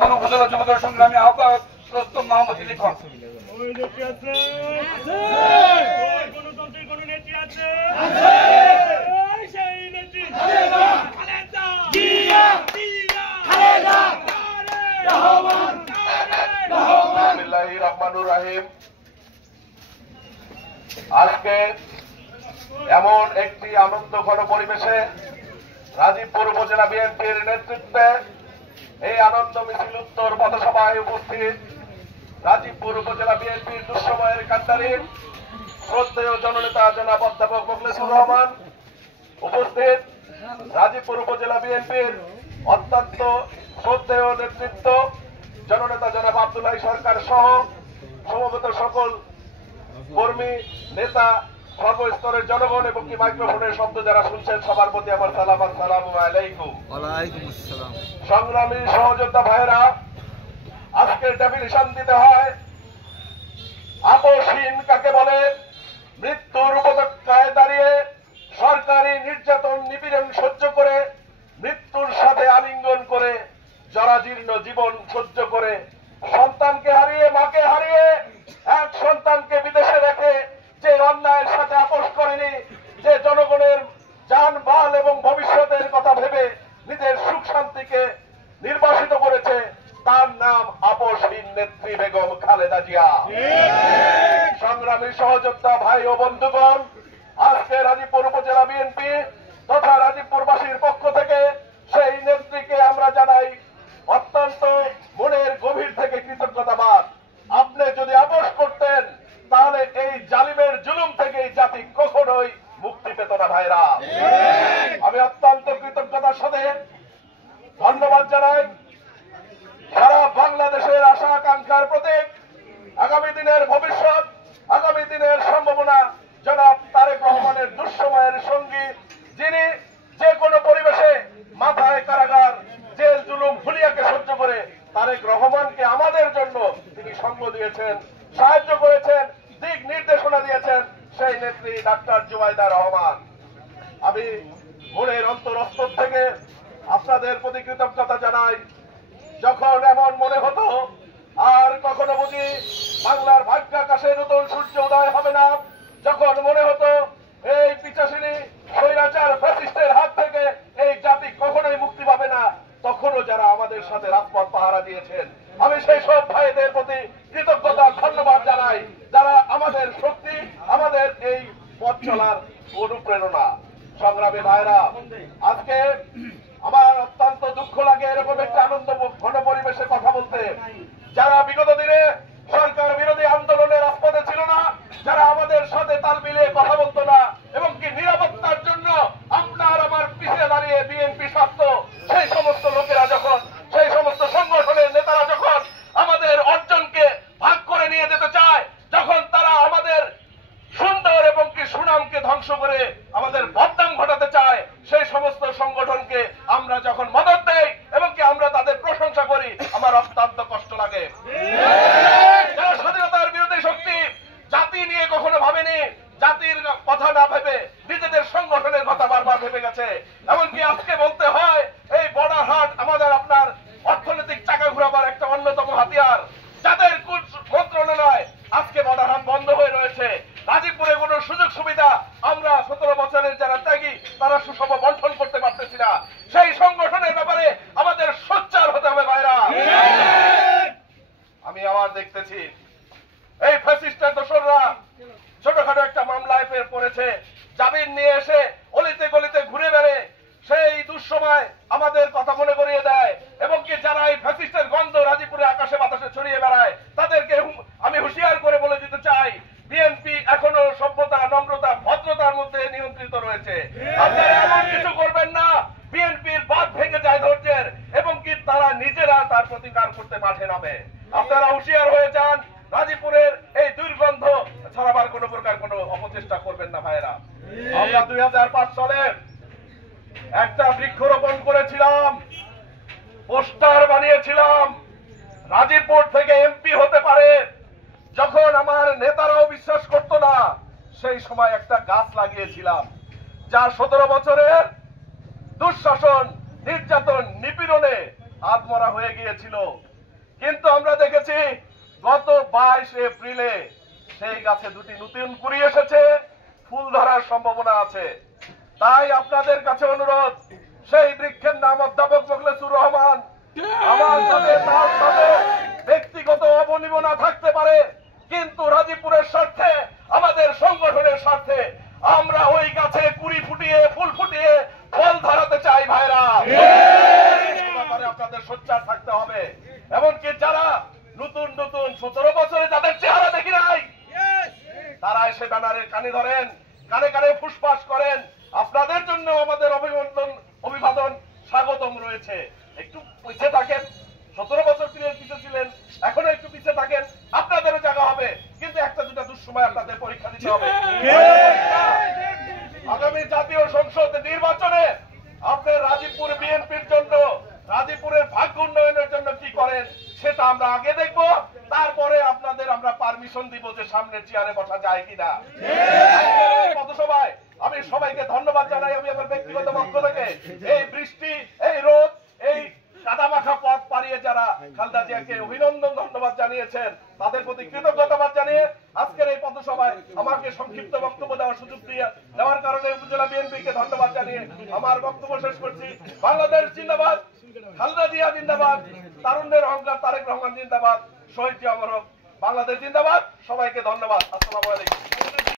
গণপ্রজাতন্ত্র যুবদল সংগ্রামী আহ্বায়ক রুস্তম মোহাম্মদ লিখন। গণতন্ত্রের কোন নেত্রী আছে? আজকে এমন একটি আনন্দঘন পরিবেশে রাজীবপুর উপজেলা বিএনপির নেতৃত্বে এই আনন্দ মিছিল উত্তর পথসভায় উপস্থিত রাজীবপুর উপজেলা বিএনপির দুঃসময়ের কান্ডারী শ্রদ্ধেয় জননেতা জনাব অধ্যাপক মোখলেসুর রহমান, উপস্থিত রাজীবপুর উপজেলা বিএনপির অত্যন্ত শ্রদ্ধেয় নেতৃত্ব জননেতা জনাব আব্দুল হাই সরকার সহ সমবেত সকল কর্মী নেতা, সর্বস্তরের জনগণ এবং কি মাইক্রোফোনের শব্দ যারা শুনছেন সবার প্রতি আমার সালাম। আসসালামু আলাইকুম। সংগ্রামী সহযোদ্ধা ভাইয়েরা, আজকের ডেফিনিশন দিতে হয় আপোষহীন কাকে বলে। মৃত্যুর উপত্যকায় দাঁড়িয়ে সরকারি নির্যাতন নিপীড়ন সহ্য করে, মৃত্যুর সাথে আলিঙ্গন করে, জরাজীর্ণ জীবন সহ্য করে, সন্তানকে হারিয়ে, মাকে হারিয়ে, এক সন্তানকে বিদেশে রেখে যে অন্যায়ের সাথে আপোষ করেনি, যে জনগণের জানমাল এবং ভবিষ্যতের কথা ভেবে নিজের সুখ শান্তিকে নির্বাসিত করেছে, তার নাম আপোষহীন নেত্রী বেগম খালেদা জিয়া। সংগ্রামী সহযোদ্ধা ভাই ও বন্ধুগণ, আজকে রাজীবপুর উপজেলা বিএনপি তথা রাজীবপুরবাসীর পক্ষ থেকে সেই নেত্রীকে আমরা জানাই অত্যন্ত মনের গভীর থেকে কৃতজ্ঞতাবাদ। আপনি যদি আপোষ করতেন তাহলে এই জালিমের জুলুম থেকে এই জাতি কখনোই মুক্তি পেত না ভাইরা। আমি অত্যন্ত কৃতজ্ঞতার সাথে ধন্যবাদ জানাই সারা বাংলাদেশের আশা আকাঙ্ক্ষার প্রতীক, আগামী দিনের ভবিষ্যৎ, আগামী দিনের সম্ভাবনা জনাব তারেক রহমানের দুঃসময়ের সঙ্গী, যিনি যে কোনো পরিবেশে মাথায় কারাগার, জেল, জুলুম, হুলিয়াকে সহ্য করে তারেক রহমানকে আমাদের জন্য তিনি সঙ্গ দিয়েছেন, সাহায্য করেছেন, দিক নির্দেশনা দিয়েছেন, সেই নেত্রী ডাক্তার জুবাইদা রহমান। আমি মনের অন্তরস্থল থেকে আপনাদের প্রতি কৃতজ্ঞতা জানাই। যখন এমন মনে হতো আর কখনো বুঝি বাংলার ভাগ্যাকাশে নতুন সূর্য উদয় হবে না, যখন মনে হতো এই পিছাসিনী স্বৈরাচার ফ্যাসিস্টের হাত থেকে এই জাতি কখনোই মুক্তি পাবে না, তখনও যারা আমাদের সাথে রাজপথ পাহারা দিয়েছেন, আমি সেই সব ভাইদের প্রতি কৃতজ্ঞতা ধন্যবাদ জানাই, যারা আমাদের শক্তি, আমাদের এই পথ চলার অনুপ্রেরণা। সংগ্রামী ভাইরা, আজকে আমার অত্যন্ত দুঃখ লাগে এরকম একটা আনন্দ ঘন পরিবেশে কথা বলতে। যারা বিগত দিনে সরকার বিরোধী আন্দোলনের রাজপথে ছিল না, যারা আমাদের সাথে তাল মিলিয়ে কথা বলতো না এবং কি নিরাপত্তার জন্য আপনার আমার পিছিয়ে দাঁড়িয়ে বিএনপি স্বার্থ, সেই সমস্ত লোকেরা যখন, সেই সমস্ত সংগঠনের নেতারা যখন আমাদের অর্জনকে ভাগ করে নিয়ে যেতে চায়, যখন তারা আমাদের সুন্দর এবং কি সুনামকে ধ্বংস করে আমাদের বদনাম ঘটাতে চায়, সেই সমস্ত সংগঠনকে আমরা যখন মদত দেই এবং কি আমরা তাদের প্রশংসা করি, আমার অত্যন্ত কষ্ট লাগে। যারা স্বাধীনতার বিরোধী শক্তি, জাতি নিয়ে কখনো ভাবেনি, জাতির কথা না ভেবে নিজেদের সংগঠনের কথা বারবার ভেবে গেছে। এমনকি আজকে বলতে হয় এই বর্ডার হাট আমাদের আপনার অর্থনৈতিক চাকা ঘুরাবার একটা অন্যতম হাতিয়ার, যাদের মন্ত্রণালয় আজকে বর্ডার হাট বন্ধ হয়ে রয়েছে। রাজীবপুরে কোন সুযোগ সুবিধা আমরা 17 বছরের যারা ত্যাগী তারা সুষম বন্টন করতে পারতেছি না। সেই সংগঠনের ব্যাপারে আমাদের সোচ্চার হতে হবে ভাইরা। আমি আবার দেখতেছি এই ফ্যাসিস্টের দোসররা ছোটখাটো একটা মামলায় পড়েছে, জামিন নিয়ে এসে অলিতে গলিতে ঘুরে বেড়ে সেই দুঃসময় আমাদের কথা মনে করিয়ে দেয় এবং কি যারা এই ফ্যাসিস্টের গন্ধ রাজীবপুরে আকাশে বাতাসে ছড়িয়ে বেড়ায় তাদেরকে আমি হুঁশিয়ার করে বলে দিতে চাই, বিএনপি এখনো সভ্যতা, নম্রতা, ভদ্রতার মধ্যে নিয়ন্ত্রিত রয়েছে। আপনারা এমন কিছু করবেন না বিএনপির বাঁধ ভেঙে যায় ধৈর্যের এবং কি তারা নিজেরা তার প্রতিকার করতে মাঠে নামে। আপনারা হুঁশিয়ার হয়ে যান, রাজীবপুরের এই দুর্গন্ধ ছড়াবার কোন প্রকার কোন অপচেষ্টা করবেন না ভাইয়েরা। আমরা 2005 সালে একটা বৃক্ষরোপণ করেছিলাম, পোস্টার বানিয়েছিলাম, রাজীবপুর থেকে এমপি হতে পারে। যখন আমার নেতারাও বিশ্বাস করত না, সেই সময় একটা গাছ লাগিয়েছিলাম, যা 17 বছরের দুঃশাসন, নির্যাতন, নিপীড়নে আধমরা হয়ে গিয়েছিল, কিন্তু আমরা দেখেছি গত 22 এপ্রিলে সেই গাছে দুটি নতুন কুড়ি এসেছে, ফুল ধরার সম্ভাবনা আছে। তাই আপনাদের কাছে অনুরোধ, সেই বৃক্ষের নাম অধ্যাপক মোখলেছুর রহমান। আমার সাথে তার সাথে ব্যক্তিগত অবনিমনা থাকতে পারে, কিন্তু রাজীবপুরের স্বার্থে, আমাদের সংগঠনের স্বার্থে আমরা ওই গাছে কুড়ি ফুটিয়ে, ফুল ফুটিয়ে ফল ধরাতে চাই ভাইরা। আপনাদের সোচ্চার থাকতে হবে। এমনকি যারা নতুন নতুন 17 বছরে যাদের চেহারা দেখি নাই, তারা এসে ব্যানারের কানে ধরেন, কানে কানে ফুসফাস করেন। আপনাদের জন্য আমাদের অভিবাদন স্বাগতম রয়েছে। একটু পিছিয়ে থাকেন, 17 বছর পিছিয়ে ছিলেন, এখনো একটু পিছিয়ে থাকেন, আপনাদেরও জায়গা হবে, কিন্তু একটা দুটা দুঃসময় আপনাদের পরীক্ষা দিতে হবে। আগামী জাতীয় সংসদ নির্বাচনে আপনার রাজীবপুর বিএনপির জন্য, রাজীবপুরের ভাগ্য উন্নয়নের জন্য কি করেন সেটা আমরা আগে দেখব, তারপরে আপনাদের আমরা পারমিশন দিব যে সামনের চেয়ারে বসা যায় কিনা। পথসভায় আমি সবাইকে ধন্যবাদ জানাই। আমি আমার ব্যক্তিগত পক্ষ থেকে এই বৃষ্টি, এই রোদ, এই কাদামাখা পথ পাড়িয়ে যারা খালেদা জিয়াকে অভিনন্দন, ধন্যবাদ জানিয়েছেন, তাদের প্রতি কৃতজ্ঞতাবাদ জানিয়ে আজকের এই পথসভায় আমাকে সংক্ষিপ্ত বক্তব্য দেওয়ার সুযোগ দেওয়ার কারণে উপজেলা বিএনপিকে ধন্যবাদ জানিয়ে আমার বক্তব্য শেষ করছি। বাংলাদেশ জিন্দাবাদ, খালেদা জিয়া জিন্দাবাদ, তারুণ্যের অহংকার তারেক রহমান জিন্দাবাদ, শহীদ জিয়া অমর হোক, বাংলাদেশ জিন্দাবাদ। সবাইকে ধন্যবাদ। আসসালামু আলাইকুম।